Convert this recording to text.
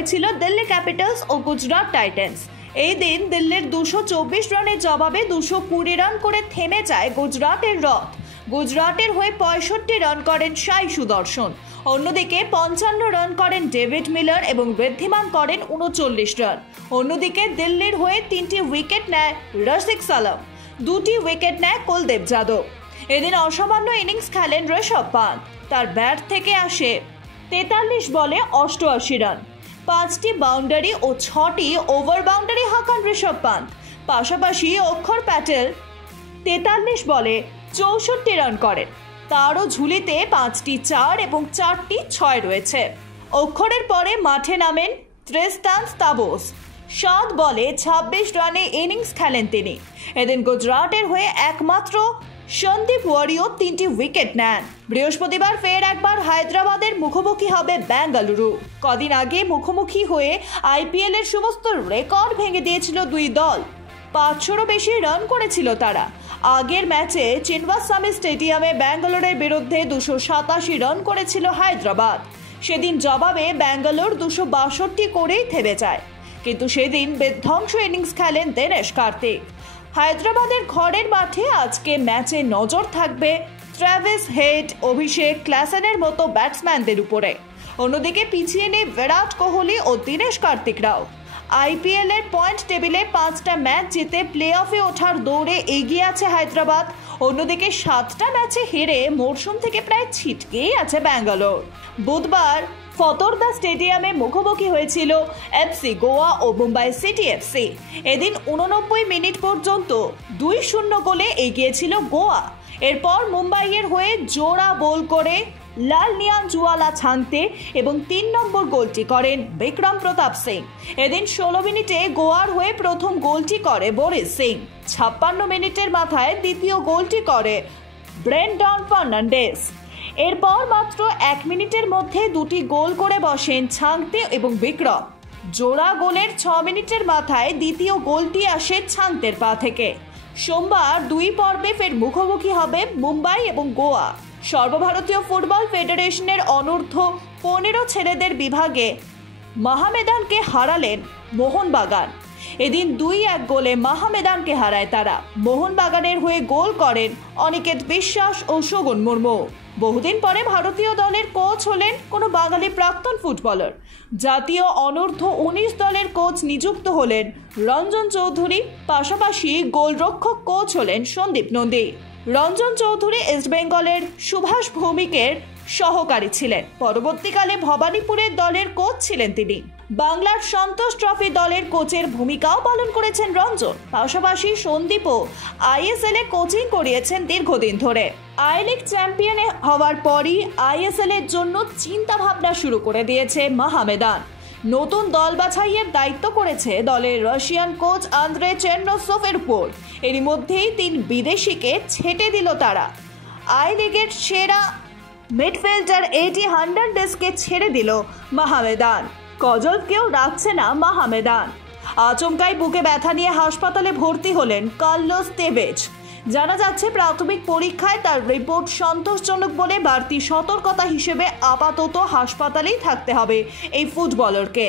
হয়েছিল দিল্লি ক্যাপিটালস ও গুজরাট টাইটান্স। এই দিন দিল্লির 224 রানের জবাবে 220 রান করে থেমে যায় গুজরাটের রথ। গুজরাটের হয়ে 65 রান করেন সাই সুদর্শন। অন্যদিকে 55 রান করেন ডেভিড মিলার এবং বৃদ্ধিমান করেন 39 রান। অন্যদিকে দিল্লির হয়ে 3টি উইকেট নেয় রশিক সালাম, 2টি উইকেট নেয় কুলদীপ যাদব। এদিন অসামান্য ইনিংস খেলেন ঋষভ পান্ত। তার ব্যাট থেকে আসে 43 বলে 88 রান, 5টি বাউন্ডারি ও 6টি ওভার বাউন্ডারি হাঁকান ঋষভ পান্ত। পাশাপাশি অক্ষর প্যাটেল 43 বলে 64 রান করেন। তারও ঝুলিতে 5টি 4 এবং 4টি 6 রয়েছে। অক্ষরের পরে মাঠে নামেন ট্রিস্টান স্টাবোস, 7 বলে 26 রানে ইনিংস খেলেন তিনি। এদিন গুজরাটের হয়ে একমাত্র সন্দীপ ওয়ারিও 3টি উইকেট নেন। বৃহস্পতিবার ফের একবার হায়দ্রাবাদের মুখোমুখি হবে বেঙ্গালুরু। কদিন আগে মুখোমুখি হয়ে আইপিএল এর সমস্ত রেকর্ড ভেঙে দিয়েছিল দুই দল। 500-রও বেশি রান করেছিল তারা। আগের ম্যাচে চিন্নাস্বামী স্টেডিয়ামে ব্যাঙ্গালোরের বিরুদ্ধে 287 রান করেছিল হায়দ্রাবাদ। সেদিন জবাবে ব্যাঙ্গালোর 262 করেই থেমে যায়, কিন্তু সেদিন বিধ্বংসী ইনিংস খেলেন দীনেশ কার্তিক। হায়দ্রাবাদের ঘরের মাঠে আজকে ম্যাচে নজর থাকবে ট্র্যাভিস হেড, অভিষেক ক্লাসেনের মতো ব্যাটসম্যানদের উপরে। অন্যদিকে পিছিয়ে নেই বিরাট কোহলি ও দীনেশ কার্তিকরাও। আইপিএল এর পয়েন্ট টেবিলে 5টা ম্যাচ জিতে প্লে অফে ওঠার দৌড়ে এগিয়ে আছে হায়দ্রাবাদ। অন্যদিকে 7টা ম্যাচে হেরে মরশুম থেকে প্রায় ছিটকেই আছে ব্যাঙ্গালোর। বুধবার ফতোরদা স্টেডিয়ামে মুখোমুখি হয়েছিল এফসি গোয়া ও মুম্বাই সিটি এফসি। এদিন 89 মিনিট পর্যন্ত 2-0 গোলে এগিয়েছিল গোয়া। এরপর মুম্বাইয়ের হয়ে জোড়া গোল করে লাল নিয়াঞ্জুয়ালা ছাংতে এবং 3 নম্বর গোলটি করেন বিক্রম প্রতাপ সিং। এদিন 16 মিনিটে গোয়ার হয়ে প্রথম গোলটি করে বরিস সিং। 56 মিনিটের মাথায় দ্বিতীয় গোলটি করে ব্রেন্ডন ফার্নান্ডেস। এরপর মাত্র 1 মিনিটের মধ্যে 2টি গোল করে বসেন ছাংতে এবং বিক্রম। জোড়া গোলের 6 মিনিটের মাথায় দ্বিতীয় গোলটি আসে ছাংতের পা থেকে। সোমবার 2 পর্বে ফের মুখোমুখি হবে মুম্বাই এবং গোয়া। সর্বভারতীয় ফুটবল ফেডারেশনের অনূর্ধ্ব 15 ছেলেদের বিভাগে মহামেদানকে হারালেন মোহনবাগান। এদিন 2-1 গোলে মহামেদানকে হারায় তারা। মোহনবাগানের হয়ে গোল করেন অনিকেত বিশ্বাস ও শগুন মুর্মু। বহুদিন পরে ভারতীয় দলের কোচ হলেন কোনো বাঙালি প্রাক্তন ফুটবলার। জাতীয় অনূর্ধ্ব 19 দলের কোচ নিযুক্ত হলেন রঞ্জন চৌধুরী। পাশাপাশি গোলরক্ষক কোচ হলেন সন্দীপ নন্দী। রঞ্জন চৌধুরী ইস্টবেঙ্গলের সুভাষ ভৌমিকের সহকারী ছিলেন। পরবর্তীকালে ভবানীপুরের দলের কোচ ছিলেন তিনি। বাংলার সন্তোষ ট্রফি দলের কোচের ভূমিকাও পালন করেছেন রঞ্জন। পাশাপাশি সন্দীপও আইএসএল এ কোচিং করিয়েছেন দীর্ঘদিন ধরে। আই লিগ চ্যাম্পিয়ন হওয়ার পরই আইএসএল এর জন্য চিন্তা ভাবনা শুরু করে দিয়েছে মহামেদান। নতুন দল বাছাইয়ের দায়িত্ব করেছে দলের রাশিয়ান কোচ আন্দ্রে চেরনোসোভের উপর। এরই মধ্যেই 3 বিদেশিকে ছেটে দিল তারা। আই লিগের সেরা মিডফিল্ডার এডি হার্নান্ডেজকে ছেড়ে দিল মহামেদান। কজলকেও রাখছে না মহামেদান। আচমকাই বুকে ব্যথা নিয়ে হাসপাতালে ভর্তি হলেন কার্লোস তেভেজ। জানা যাচ্ছে প্রাথমিক পরীক্ষায় তার রিপোর্ট সন্তোষজনক বলে বাড়তি সতর্কতা হিসেবে আপাতত হাসপাতালেই থাকতে হবে এই ফুটবলারকে।